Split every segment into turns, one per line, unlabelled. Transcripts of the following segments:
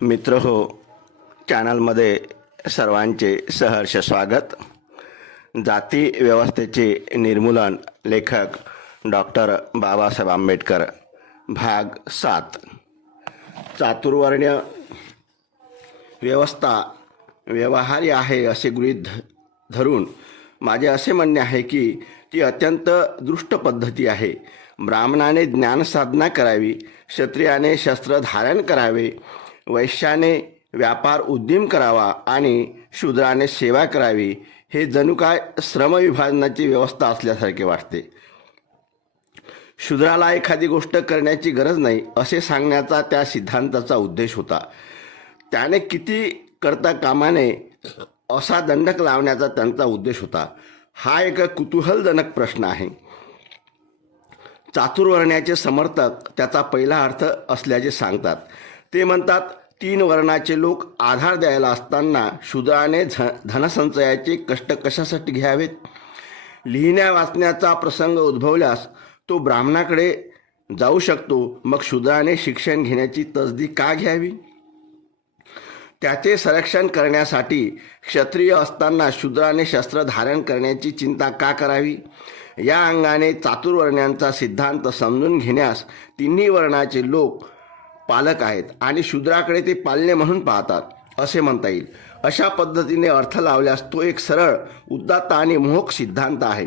मित्र हो चॅनलमध्ये सर्वांचे सहर्ष स्वागत. जाती व्यवस्थेचे निर्मूलन लेखक डॉक्टर बाबासाहेब आंबेडकर भाग सात. चातुर्वर्ण्य व्यवस्था व्यवहार्य आहे असे गृहीत ध- धरून माझे असे म्हणणे आहे की ती अत्यंत दृष्ट पद्धती आहे. ब्राह्मणाने ज्ञानसाधना करावी क्षत्रियाने शस्त्र धारण करावे वैश्याने व्यापार उद्यम करावा आणि शूद्राने सेवा करावी हे जणू काय श्रमविभाजनाची व्यवस्था असल्यासारखे वाटते. शूद्राला एखादी गोष्ट करण्याची गरज नाही असे सांगण्याचा त्या सिद्धांताचा उद्देश होता. त्याने किती करता कामाने असा दंडक लावण्याचा त्यांचा उद्देश होता. हा एक कुतूहलजनक प्रश्न आहे. चातुर्वर्ण्याचे समर्थक त्याचा पहिला अर्थ असल्याचे सांगतात. ते म्हणतात तीन वर्णाचे लोक आधार द्यायला असताना शूद्राने झ धनसंचयाचे कष्ट कशासाठी घ्यावेत? लिहिण्या वाचण्याचा प्रसंग उद्भवल्यास तो ब्राह्मणाकडे जाऊ शकतो मग शूद्राने शिक्षण घेण्याची तसदी का घ्यावी? त्याचे संरक्षण करण्यासाठी क्षत्रिय असताना शूद्राने शस्त्र धारण करण्याची चिंता का करावी? या अंगाने चातुर्वर्ण्यांचा सिद्धांत समजून घेण्यास तिन्ही वर्णाचे लोक पालक आहेत आणि शूद्राकडे ते पालणे म्हणून पाहतात असे म्हणता येईल. अशा पद्धतीने अर्थ लावल्यास तो एक सरळ उद्दात्त आणि मोहक सिद्धांत आहे.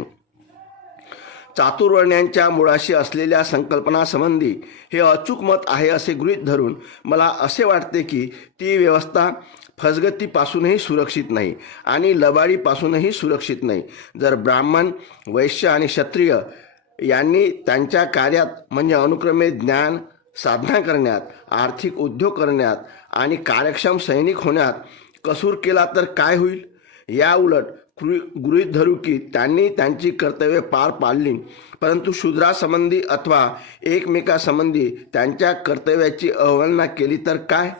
चातुर्वर्ण्यांच्या मुळाशी असलेल्या संकल्पनासंबंधी हे अचूक मत आहे असे गृहीत धरून मला असे वाटते की ती व्यवस्था फसगतीपासूनही सुरक्षित नाही आणि लबाडीपासूनही सुरक्षित नाही. जर ब्राह्मण वैश्य आणि क्षत्रिय यांनी त्यांच्या कार्यात म्हणजे अनुक्रमे ज्ञान साधना करण्यात आर्थिक उद्योग करण्यात आणि कार्यक्षम सैनिक होण्यात कसूर केला तर काय होईल? या उलट गृ- गृहीत धरू की त्यांनी त्यांची कर्तव्ये पार पाडली. परंतु शूद्रासंबंधी अथवा एकमेकासंबंधी त्यांच्या कर्तव्याची अवहेलना केली तर काय?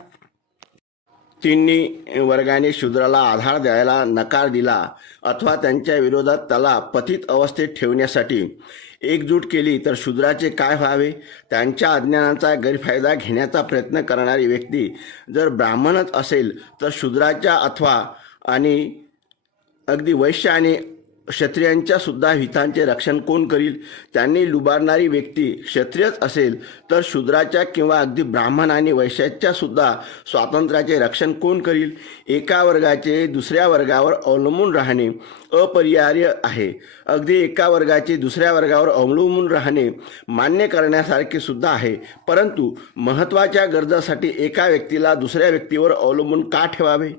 तिन्ही वर्गाने शूद्राला आधार द्यायला नकार दिला अथवा त्यांच्या विरोधात त्याला पतित अवस्थेत ठेवण्यासाठी एकजूट केली तर शूद्राचे काय व्हावे? त्यांच्या अज्ञानाचा गैरफायदा घेण्याचा प्रयत्न करणारी व्यक्ती जर ब्राह्मणच असेल तर शूद्राच्या अथवा आणि अगदी वैश्य आणि क्षत्रियांच्या सुद्धा हितांचे रक्षण कोण करील? त्यांनी लुबारणारी व्यक्ती क्षत्रियच असेल तर शूद्राच्या किंवा अगदी ब्राह्मण आणि वैश्याच्या सुद्धा स्वातंत्र्याचे रक्षण कोण करील? एका वर्गाचे दुसऱ्या वर्गावर अवलंबून राहणे अपरिहार्य आहे. अगदी एका वर्गाचे दुसऱ्या वर्गावर अवलंबून राहणे मान्य करण्यासारखे सुद्धा आहे. परंतु महत्त्वाच्या गरजासाठी एका व्यक्तीला दुसऱ्या व्यक्तीवर अवलंबून का ठेवावे?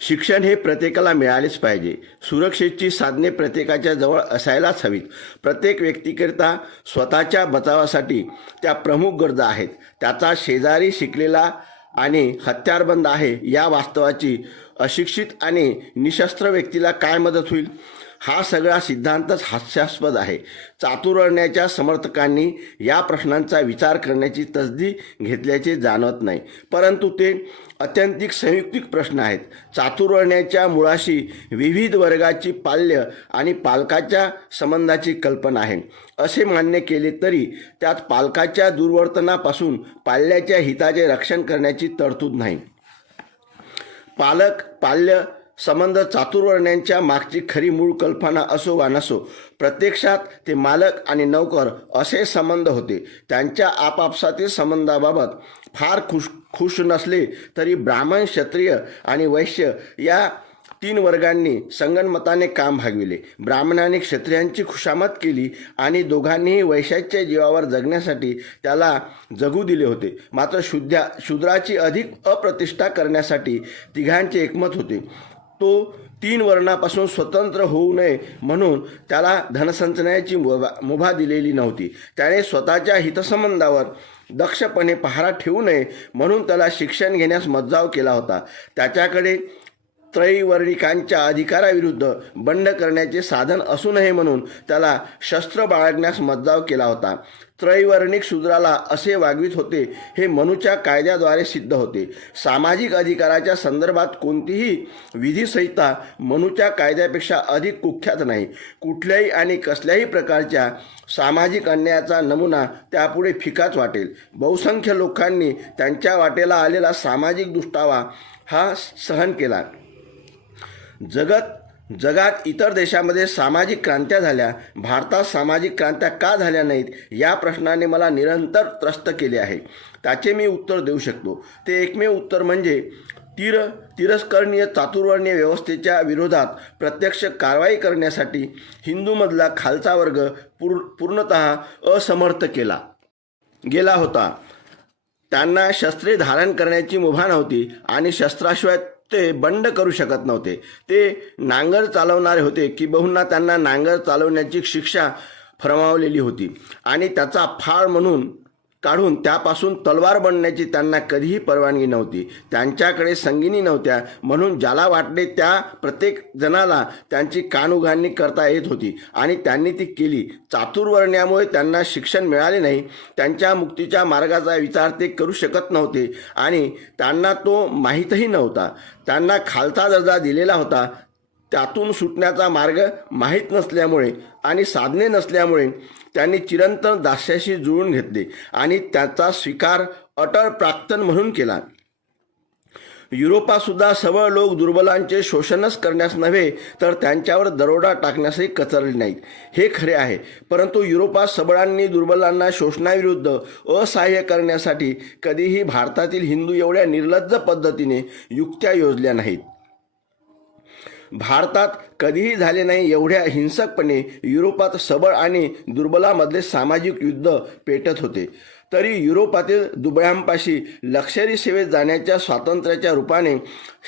शिक्षण हे प्रत्येकाला मिळालेच पाहिजे. सुरक्षेची साधने प्रत्येकाच्या जवळ असायलाच हवीत. प्रत्येक व्यक्तीकरिता स्वतःच्या बचावासाठी त्या प्रमुख गरजा आहेत. त्याचा शेजारी शिकलेला आणि हत्यारबंद आहे या वास्तवाची अशिक्षित आणि निशस्त्र व्यक्तीला काय मदत होईल? हा सगळा सिद्धांतच हास्यास्पद आहे. चातुरण्याच्या समर्थकांनी या प्रश्नांचा विचार करण्याची तसदी घेतल्याचे जाणवत नाही. परंतु ते अत्यंतिक संयुक्तिक प्रश्न आहेत. चातुर्वर्ण्याच्या मुळाशी विविध वर्गाची पाल्य आणि पालकाच्या संबंधाची कल्पना आहे. असे मान्य केले तरी त्यात पालकाच्या दुर्वर्तनापासून पाल्याच्या हिताचे रक्षण करण्याची तरतूद नाही. पालक पाल्य संबंध चातुर्वर्ण्यांच्या मागची खरी मूळ कल्पना असो वा नसो प्रत्यक्षात ते मालक आणि नौकर असे संबंध होते. त्यांच्या आपापसातील संबंधाबाबत फार खुश खुश नसले तरी ब्राह्मण क्षत्रिय आणि वैश्य या तीन वर्गांनी संगणमताने काम भागविले. ब्राह्मणाने क्षत्रियांची खुशामत केली आणि दोघांनीही वैशाच्या जीवावर जगण्यासाठी त्याला जगू दिले होते. मात्र शुद्ध्या शूद्राची अधिक अप्रतिष्ठा करण्यासाठी तिघांचे एकमत होते. तो तीन वर्णापासून स्वतंत्र होऊ नये म्हणून त्याला धनसंचनाची मुभा मुभा दिलेली नव्हती. त्याने स्वतःच्या हितसंबंधावर दक्षपणे पहारा ठेवू नये म्हणून त्याला शिक्षण घेण्यास मज्जाव केला होता. त्याच्याकडे त्रैवर्णिकांच्या अधिकाराविरुद्ध बंड करण्याचे साधन असू नये म्हणून त्याला शस्त्र बाळगण्यास मज्जाव केला होता. त्रैवर्णिक शूद्राला असे वागवित होते हे मनूच्या कायद्याद्वारे सिद्ध होते. सामाजिक अधिकाराच्या संदर्भात कोणतीही विधीसंहिता मनूच्या कायद्यापेक्षा अधिक कुख्यात नाही. कुठल्याही आणि कसल्याही प्रकारच्या सामाजिक अन्यायाचा नमुना त्यापुढे फिकाच वाटेल. बहुसंख्य लोकांनी त्यांच्या वाटेला आलेला सामाजिक दुष्टावा हा सहन केला. जगत जगात इतर देशामध्ये सामाजिक क्रांत्या झाल्या. भारतात सामाजिक क्रांत्या का झाल्या नाहीत? या प्रश्नाने मला निरंतर त्रस्त केले आहे. त्याचे मी उत्तर देऊ शकतो. ते एकमेव उत्तर म्हणजे तिर तिरस्करणीय चातुर्वर्णीय व्यवस्थेच्या विरोधात प्रत्यक्ष कारवाई करण्यासाठी हिंदूमधला खालचा वर्ग पूर पूर्णत असमर्थ केला. गेला होता. त्यांना शस्त्रे धारण करण्याची मुभा नव्हती आणि शस्त्राशिवाय ते बंड करू शकत नव्हते. ते नांगर चालवणारे होते. की बहुना त्यांना नांगर चालवण्याची शिक्षा फरमावलेली होती. आणि त्याचा फाळ म्हणून काढून त्यापासून तलवार बनण्याची त्यांना कधीही परवानगी नव्हती. त्यांच्याकडे संगिनी नव्हत्या. म्हणून ज्याला वाटले त्या प्रत्येक जणाला त्यांची कानउघाडणी करता येत होती आणि त्यांनी ती केली. चातुर्वर्ण्यामुळे त्यांना शिक्षण मिळाले नाही. त्यांच्या मुक्तीच्या मार्गाचा विचार ते करू शकत नव्हते आणि त्यांना तो माहीतही नव्हता. त्यांना खालचा दर्जा दिलेला होता. त्यातून सुटण्याचा मार्ग माहीत नसल्यामुळे आणि साधने नसल्यामुळे त्यांनी चिरंतन दास्याशी जुळून घेतले आणि त्याचा स्वीकार अटळ प्राक्तन म्हणून केला. युरोपातसुद्धा सबळ लोक दुर्बलांचे शोषणच करण्यास नव्हे तर त्यांच्यावर दरोडा टाकण्यासही कचरले नाहीत. हे खरे आहे परंतु युरोपात सबळांनी दुर्बलांना शोषणाविरुद्ध असहाय्य करण्यासाठी कधीही भारतातील हिंदू एवढ्या निर्लज्ज पद्धतीने युक्त्या योजल्या नाहीत. भारतात कधीही झाले नाही एवढ्या हिंसकपणे युरोपात सबळ आणि दुर्बलामधले सामाजिक युद्ध पेटत होते. तरी युरोपातील दुबळ्यांपाशी लष्करी सेवेत जाण्याच्या स्वातंत्र्याच्या रूपाने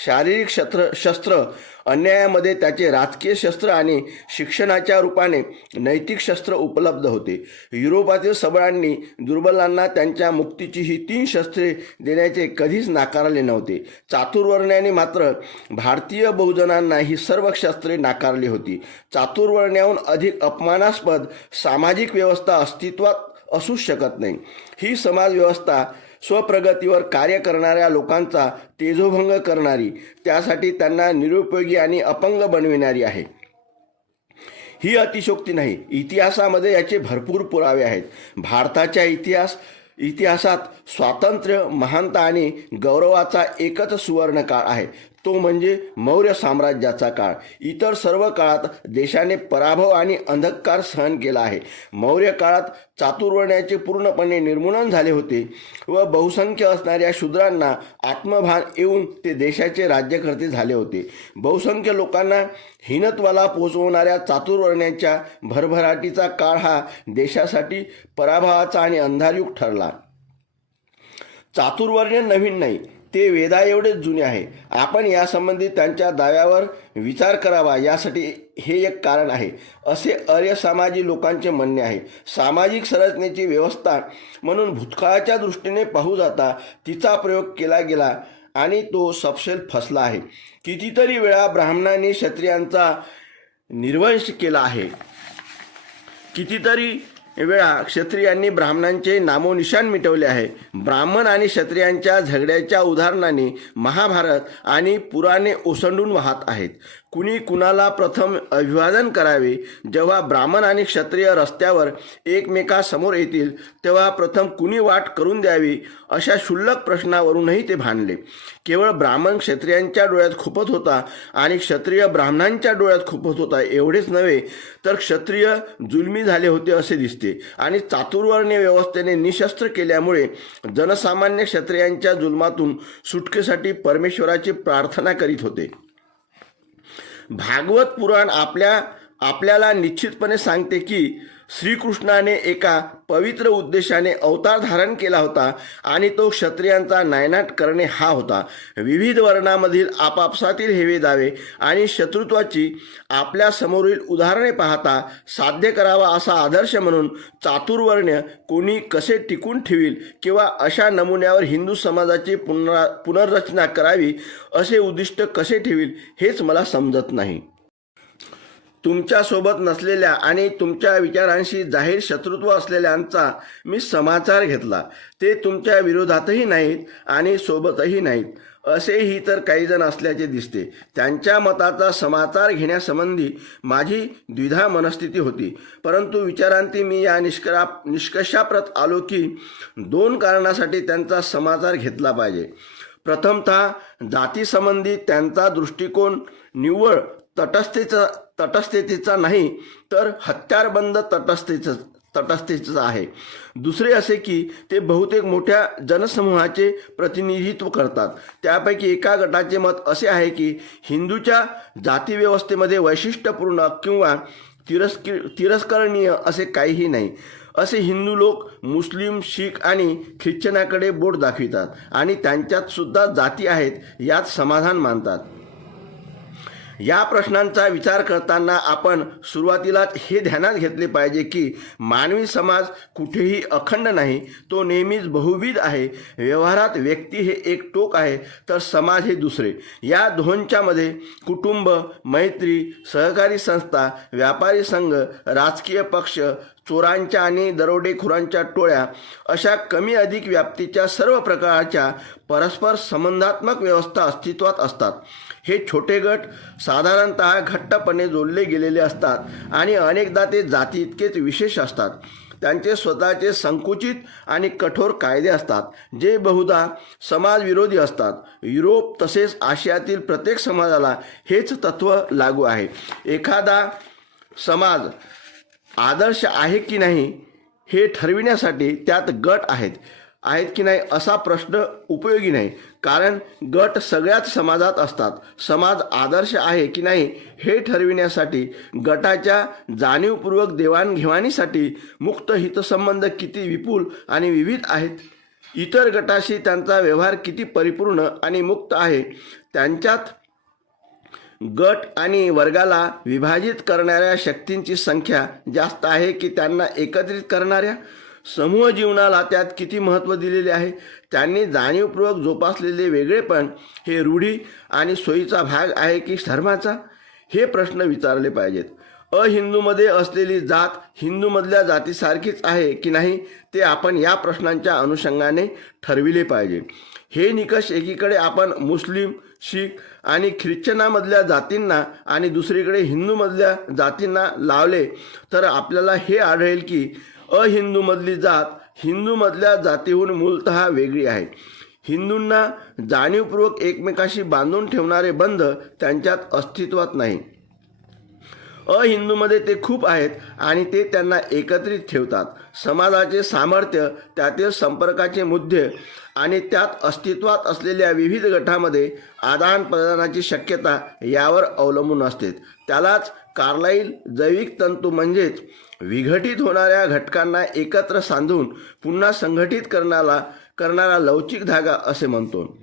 शारीरिक शस्त्र शस्त्र अन्यायामध्ये त्याचे राजकीय शस्त्र आणि शिक्षणाच्या रूपाने नैतिक शस्त्र उपलब्ध होते. युरोपातील सबळांनी दुर्बलांना त्यांच्या मुक्तीची ही तीन शस्त्रे देण्याचे कधीच नाकारले नव्हते. चातुर्वर्ण्याने मात्र भारतीय बहुजनांना ही सर्व शस्त्रे नाकारली होती. चातुर्वर्ण्याहून अधिक अपमानास्पद सामाजिक व्यवस्था अस्तित्वात असूच शकत नाही. ही समाजव्यवस्था स्वप्रगतीवर कार्य करणाऱ्या लोकांचा तेजोभंग करणारी त्यासाठी त्यांना निरुपयोगी आणि अपंग बनविणारी आहे. ही अतिशोक्ती नाही. इतिहासामध्ये याचे भरपूर पुरावे आहेत. भारताच्या इतिहास इतिहासात स्वातंत्र्य महानता आणि गौरवाचा एकच सुवर्ण काळ आहे. तो म्हणजे मौर्य साम्राज्याचा काळ. इतर सर्व काळात देशाने पराभव आणि अंधकार सहन केला आहे. मौर्य काळात चातुर्वर्ण्याचे पूर्णपणे निर्मूलन झाले होते व बहुसंख्य असणाऱ्या शूद्रांना आत्मभान येऊन ते देशाचे राज्यकर्ते झाले होते. बहुसंख्य लोकांना हिनत्वाला पोचवणाऱ्या चातुर्वर्ण्याच्या भरभराटीचा काळ हा देशासाठी पराभवाचा आणि अंधारयुग ठरला. चातुर्वर्ण्य नवीन नाही. ते वेदा एवढेच जुने आहे. आपण यासंबंधी त्यांच्या दाव्यावर विचार करावा यासाठी हे एक कारण आहे. असे अर्य सामाजिक लोकांचे म्हणणे आहे. सामाजिक संरचनेची व्यवस्था म्हणून भूतकाळाच्या दृष्टीने पाहू जाता तिचा प्रयोग केला गेला आणि तो सपशेल फसला आहे. कितीतरी वेळा ब्राह्मणांनी क्षत्रियांचा निर्वंश केला आहे. कितीतरी वेळा क्षत्रियांनी ब्राह्मणांचे नामोनिशान मिटवले आहे. ब्राह्मण आणि क्षत्रियांच्या झगड्याच्या उदाहरणाने महाभारत आणि पुराणे ओसंडून वाहत आहेत. कुणी कुणाला प्रथम अभिवादन करावे जेव्हा ब्राह्मण आणि क्षत्रिय रस्त्यावर एकमेकासमोर येतील तेव्हा प्रथम कुणी वाट करून द्यावी अशा क्षुल्लक प्रश्नावरूनही ते भांडले. केवळ ब्राह्मण क्षत्रियांच्या डोळ्यात खुपत होता आणि क्षत्रिय ब्राह्मणांच्या डोळ्यात खुपत होता एवढेच नव्हे तर क्षत्रिय जुलमी झाले होते असे दिसते आणि चातुर्वर्ण्य व्यवस्थेने निशस्त्र केल्यामुळे जनसामान्य क्षत्रियांच्या जुलमातून सुटकेसाठी परमेश्वराची प्रार्थना करीत होते. भागवत पुराण आपल्या आपल्याला निश्चितपणे सांगते की श्रीकृष्णाने एका पवित्र उद्देशाने अवतार धारण केला होता आणि तो क्षत्रियांचा नायनाट करणे हा होता. विविध वर्णामधील आपापसातील हेवे दावे आणि शत्रुत्वाची आपल्या समोरील उदाहरणे पाहता साध्य करावा असा आदर्श म्हणून चातुर्वर्ण्य कोणी कसे टिकून ठेवील किंवा अशा नमुन्यावर हिंदू समाजाची पुनरा पुनर्रचना करावी असे उद्दिष्ट कसे ठेवील हेच मला समजत नाही. तुमच्यासोबत नसलेल्या आणि तुमच्या विचारांशी जाहीर शत्रुत्व असलेल्यांचा मी समाचार घेतला. ते तुमच्या विरोधातही नाहीत आणि सोबतही नाहीत. असेही तर काही जण असल्याचे दिसते. त्यांच्या मताचा समाचार घेण्यासंबंधी माझी द्विधा मनस्थिती होती. परंतु विचारांती मी या निष्करा निष्कर्षाप्रत आलो की दोन कारणासाठी त्यांचा समाचार घेतला पाहिजे. प्रथमतः जातीसंबंधी त्यांचा दृष्टिकोन निव्वळ तटस्थेचा तटस्थतेचा नाही तर हत्यारबंद तटस्थेचं तटस्थेचं आहे. दुसरे असे की ते बहुतेक मोठ्या जनसमूहाचे प्रतिनिधित्व करतात. त्यापैकी एका गटाचे मत असे आहे की हिंदूच्या जातीव्यवस्थेमध्ये वैशिष्ट्यपूर्ण किंवा तिरस्की तिरस्करणीय असे काहीही नाही. असे हिंदू लोक मुस्लिम शीख आणि ख्रिश्चनाकडे बोट दाखवितात आणि त्यांच्यात सुद्धा जाती आहेत यात समाधान मानतात. या प्रश्नांचा विचार करताना आपण सुरुवातीलाच हे ध्यानात घेतले पाहिजे की मानवी समाज कुठेही अखंड नाही तो नेहमीच बहुविध आहे. व्यवहारात व्यक्ती हे एक टोक आहे तर समाज हे दुसरे. या दोनच्यामध्ये कुटुंब मैत्री सहकारी संस्था व्यापारी संघ राजकीय पक्ष चोरांच्या आणि दरोडेखोरांच्या टोळ्या अशा कमी अधिक व्याप्तीच्या सर्व प्रकारच्या परस्पर संबंधात्मक व्यवस्था अस्तित्वात असतात. हे छोटे गट साधारणत घट्टपणे जोडले गेलेले असतात आणि अनेकदा ते जाती इतकेच विशेष असतात. त्यांचे स्वतःचे संकुचित आणि कठोर कायदे असतात जे बहुधा समाजविरोधी असतात. युरोप तसेच आशियातील प्रत्येक समाजाला हेच तत्त्व लागू आहे. एखादा समाज आदर्श आहे की नाही हे ठरविण्यासाठी त्यात गट आहेत. आहेत की नाही असा प्रश्न उपयोगी नाही. कारण गट सगळ्याच समाजात असतात. समाज आदर्श आहे की नाही हे ठरविण्यासाठी गटाच्या जाणीवपूर्वक देवाणघेवाणीसाठी मुक्त हितसंबंध किती विपुल आणि विविध आहेत. इतर गटाशी त्यांचा व्यवहार किती परिपूर्ण आणि मुक्त आहे त्यांच्यात गट आणि वर्गाला विभाजित करणाऱ्या शक्तींची संख्या जास्त आहे की त्यांना एकत्रित करणाऱ्या? समूह जीवनाला त्यात किती महत्त्व दिलेले आहे त्यांनी जाणीवपूर्वक जोपासलेले वेगळेपण हे रूढी आणि सोयीचा भाग आहे की धर्माचा? हे प्रश्न विचारले पाहिजेत. अहिंदूमध्ये असलेली जात हिंदूमधल्या जातीसारखीच आहे की नाही ते आपण या प्रश्नांच्या अनुषंगाने ठरविले पाहिजे. हे निकष एकीकडे आपण मुस्लिम शीख आणि ख्रिश्चनामधल्या जातींना आणि दुसरीकडे हिंदूमधल्या जातींना लावले तर आपल्याला हे आढळेल की अहिंदूमधली जात हिंदूमधल्या जातीहून मूलतः वेगळी आहे. हिंदूंना जाणीवपूर्वक एकमेकाशी बांधून ठेवणारे बंध त्यांच्यात अस्तित्वात नाही. अहिंदूमध्ये ते खूप आहेत आणि ते त्यांना एकत्रित ठेवतात. समाजाचे सामर्थ्य त्यातील संपर्काचे मुद्दे आणि त्यात अस्तित्वात असलेल्या विविध गटामध्ये आदानप्रदानाची शक्यता यावर अवलंबून असते. त्यालाच कार्लाईल जैविक तंतू म्हणजेच विघटित होणाऱ्या घटकांना एकत्र सांधून पुन्हा संघटित करण्याला करणारा लवचिक धागा असे म्हणतो.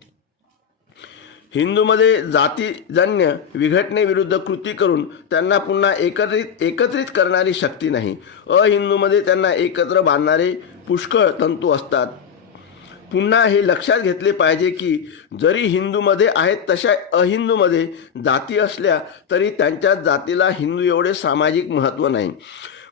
हिंदूमध्ये जातीजन्य विघटनेविरुद्ध कृती करून त्यांना पुन्हा एकत्रित एकत्रित करणारी शक्ती नाही. अहिंदूमध्ये त्यांना एकत्र बांधणारे पुष्कळ तंतू असतात. पुन्हा हे लक्षात घेतले पाहिजे की जरी हिंदूमध्ये आहेत तशा अहिंदूमध्ये जाती असल्या तरी त्यांच्या जातीला हिंदू एवढे सामाजिक महत्त्व नाही.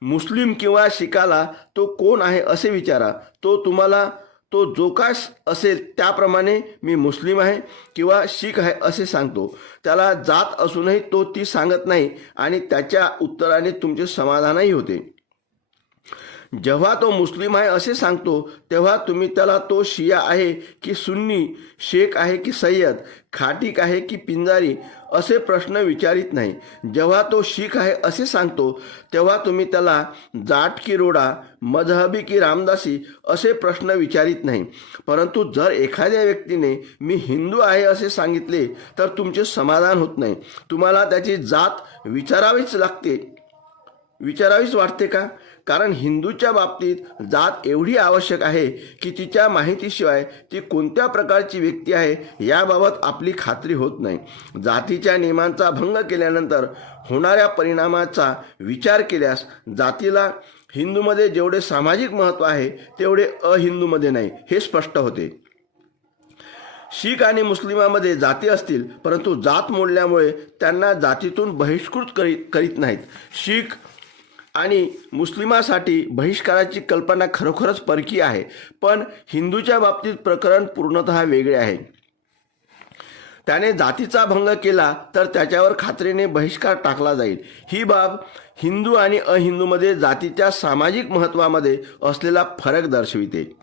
मुस्लिम किंवा शिखाला तो कोण आहे असे विचारा. तो तुम्हाला तो जो काय असेल त्याप्रमाणे मी मुस्लिम आहे किंवा शीख आहे असे सांगतो. त्याला जात असूनही तो ती सांगत नाही आणि त्याच्या उत्तराने तुमचे समाधानही होते. जेव्हा तो मुस्लिम आहे असे सांगतो तेव्हा तुम्ही त्याला तो शिया आहे की सुन्नी शेख आहे की सय्यद खाटीक आहे की पिंजारी असे प्रश्न विचारित नाही. जेव्हा तो शीख आहे असे सांगतो तेव्हा तुम्ही त्याला जाट की रोडा मजहबी की रामदासी असे प्रश्न विचारित नाही. परंतु जर एखाद्या व्यक्तीने मी हिंदू आहे असे सांगितले तर तुमचे समाधान होत नाही. तुम्हाला त्याची जात विचारावीच लागते. विचारावीच वाटते का? कारण हिंदूच्या बाबतीत जात एवढी आवश्यक आहे की तिच्या माहितीशिवाय ती कोणत्या प्रकारची व्यक्ती आहे याबाबत आपली खात्री होत नाही. जातीच्या नियमांचा भंग केल्यानंतर होणाऱ्या परिणामाचा विचार केल्यास जातीला हिंदूमध्ये जेवढे सामाजिक महत्त्व आहे तेवढे अहिंदूमध्ये नाही हे स्पष्ट होते. शीख आणि मुस्लिमामध्ये जाती असतील परंतु जात मोडल्यामुळे त्यांना जातीतून बहिष्कृत करीत करीत नाहीत. शीख आणि मुस्लिमासाठी बहिष्काराची कल्पना खरोखरच परकी आहे पण हिंदूच्या बाबतीत प्रकरण पूर्णतः वेगळे आहे. त्याने जातीचा भंग केला तर त्याच्यावर खात्रीने बहिष्कार टाकला जाईल. ही बाब हिंदू आणि अहिंदूमध्ये जातीच्या सामाजिक महत्त्वामध्ये असलेला फरक दर्शविते.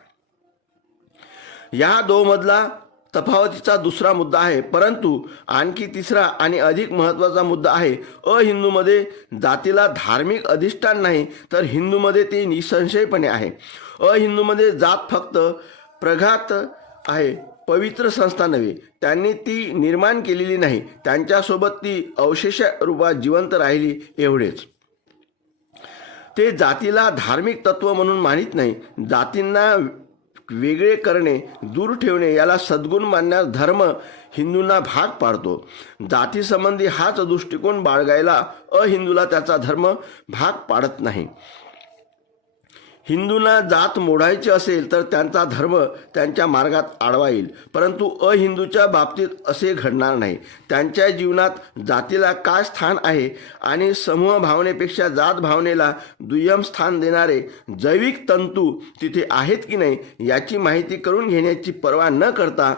या दोमधला तफावतीचा दुसरा मुद्दा आहे. परंतु आणखी तिसरा आणि अधिक महत्त्वाचा मुद्दा आहे. अहिंदूमध्ये जातीला धार्मिक अधिष्ठान नाही तर हिंदूमध्ये ते निसंशयपणे आहे. अहिंदूमध्ये जात फक्त प्रघात आहे पवित्र संस्था नव्हे. त्यांनी ती निर्माण केलेली नाही. त्यांच्यासोबत ती अवशेष रूपात जिवंत राहिली एवढेच. ते जातीला धार्मिक तत्व म्हणून मानित नाही. जातींना वेगळे करणे दूर ठेवणे याला सद्गुण मानण्यास धर्म हिंदूंना भाग पाडतो. जातीसंबंधी हाच दृष्टिकोन बाळगायला अहिंदूला त्याचा धर्म भाग पाडत नाही. हिंदूंना जात मोडायची असेल तर त्यांचा धर्म त्यांच्या मार्गात आडवा येईल. परंतु अहिंदूच्या बाबतीत असे घडणार नाही. त्यांच्या जीवनात जातीला काय स्थान आहे आणि समूह भावनेपेक्षा जात भावनेला दुय्यम स्थान देणारे जैविक तंतू तिथे आहेत की नाही याची माहिती करून घेण्याची पर्वा न करता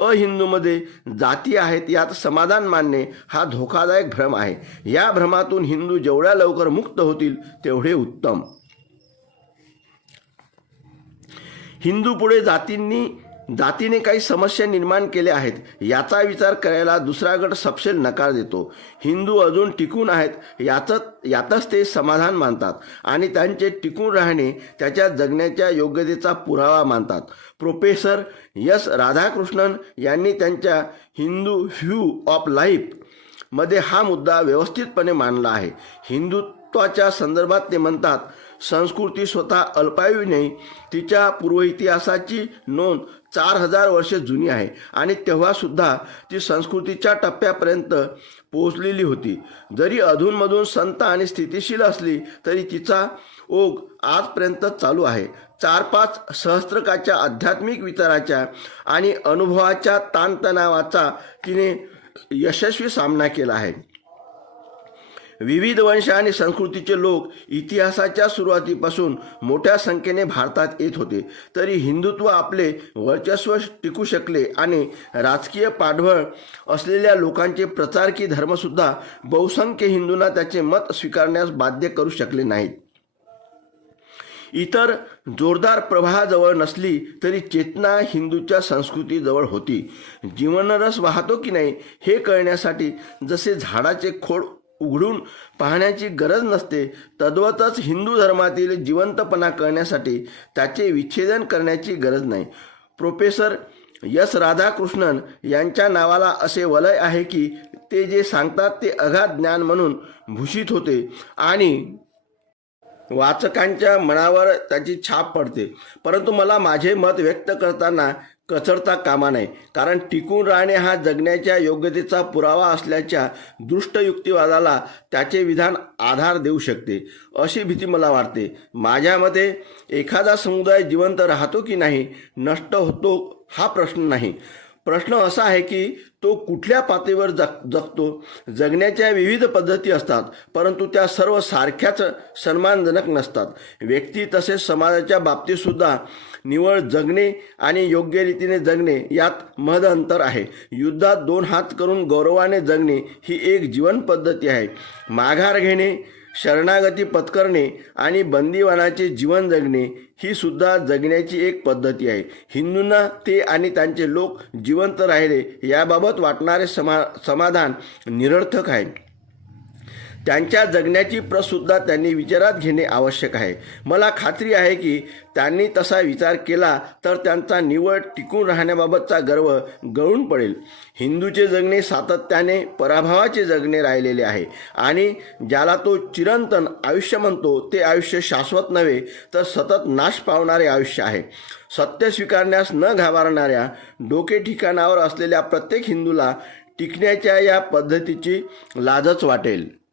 अहिंदूमध्ये जाती आहेत यात समाधान मानणे हा धोकादायक भ्रम आहे. या भ्रमातून हिंदू जेवढ्या लवकर मुक्त होतील तेवढे उत्तम. हिंदू पुढे जातींनी जातीने काही समस्या निर्माण केल्या आहेत याचा विचार करायला दुसरा गट सपशेल नकार देतो. हिंदू अजून टिकून आहेत यातच यातच ते समाधान मानतात आणि त्यांचे टिकून राहणे त्याच्या जगण्याच्या योग्यतेचा पुरावा मानतात. प्रोफेसर यस राधाकृष्णन यांनी त्यांच्या हिंदू व्ह्यू ऑफ लाईफमध्ये हा मुद्दा व्यवस्थितपणे मांडला आहे. हिंदुत्वाच्या संदर्भात ते म्हणतात संस्कृती स्वतः अल्पायू नाही. तिच्या पूर्वइतिहासाची नोंद चार हजार वर्षे जुनी आहे आणि तेव्हासुद्धा ती संस्कृतीच्या टप्प्यापर्यंत पोहोचलेली होती. जरी अधूनमधून संत आणि स्थितिशील असली तरी तिचा ओघ आजपर्यंत चालू आहे. चार पाच सहस्त्रकाच्या आध्यात्मिक विचाराच्या आणि अनुभवाच्या ताणतणावाचा तिने यशस्वी सामना केला आहे. विविध वंश आणि संस्कृतीचे लोक इतिहासाच्या सुरुवातीपासून मोठ्या संख्येने भारतात येत होते. तरी हिंदुत्व आपले वर्चस्व टिकू शकले आणि राजकीय पाठबळ असलेल्या लोकांचे प्रचारकी धर्मसुद्धा बहुसंख्य हिंदूंना त्याचे मत स्वीकारण्यास बाध्य करू शकले नाहीत. इतर जोरदार प्रवाहाजवळ नसली तरी चेतना हिंदूच्या संस्कृतीजवळ होती. जीवनरस वाहतो की नाही हे कळण्यासाठी जसे झाडाचे खोड उघडून पाहण्याची गरज नसते तद्वतच हिंदू धर्मातील जिवंतपणा कळण्यासाठी त्याचे विच्छेदन करण्याची गरज नाही. प्रोफेसर यस राधाकृष्णन यांच्या नावाला असे वलय आहे की ते जे सांगतात ते अगाध ज्ञान म्हणून भूषित होते आणि वाचकांच्या मनावर त्याची छाप पडते. परंतु मला माझे मत व्यक्त करताना कचरता कामा नये. कारण टिकून राहणे हा जगण्याच्या योग्यतेचा पुरावा असल्याच्या दृष्ट युक्तिवादाला त्याचे विधान आधार देऊ शकते अशी भीती मला वाटते. माझ्या मते एखादा समुदाय जिवंत राहतो की नाही नष्ट होतो हा प्रश्न नाही. प्रश्न असा आहे की तो कुठल्या पातळीवर जग जगतो? जगण्याच्या विविध पद्धती असतात परंतु त्या सर्व सारख्याच सन्मानजनक नसतात. व्यक्ती तसेच समाजाच्या बाबतीतसुद्धा निवळ जगणे आणि योग्य रीतीने जगणे यात महद अंतर आहे. युद्धात दोन हात करून गौरवाने जगणे ही एक जीवन पद्धती आहे. माघार घेणे शरणागती पत्करणे आणि बंदीवानाचे जीवन जगणे ही सुद्धा जगण्याची एक पद्धती आहे. हिंदूंना ते आणि त्यांचे लोक जिवंत राहिले याबाबत वाटणारे समा समाधान निरर्थक आहे. त्यांच्या जगण्याची प्रतसुद्धा त्यांनी विचारात घेणे आवश्यक आहे. मला खात्री आहे की त्यांनी तसा विचार केला तर त्यांचा निवड टिकून राहण्याबाबतचा गर्व गळून पडेल. हिंदूचे जगणे सातत्याने पराभवाचे जगणे राहिलेले आहे आणि ज्याला तो चिरंतन आयुष्य म्हणतो ते आयुष्य शाश्वत नव्हे तर सतत नाश पावणारे आयुष्य आहे. सत्य स्वीकारण्यास न घाबरणाऱ्या डोके ठिकाणावर असलेल्या प्रत्येक हिंदूला टिकण्याच्या या पद्धतीची लाजच वाटेल.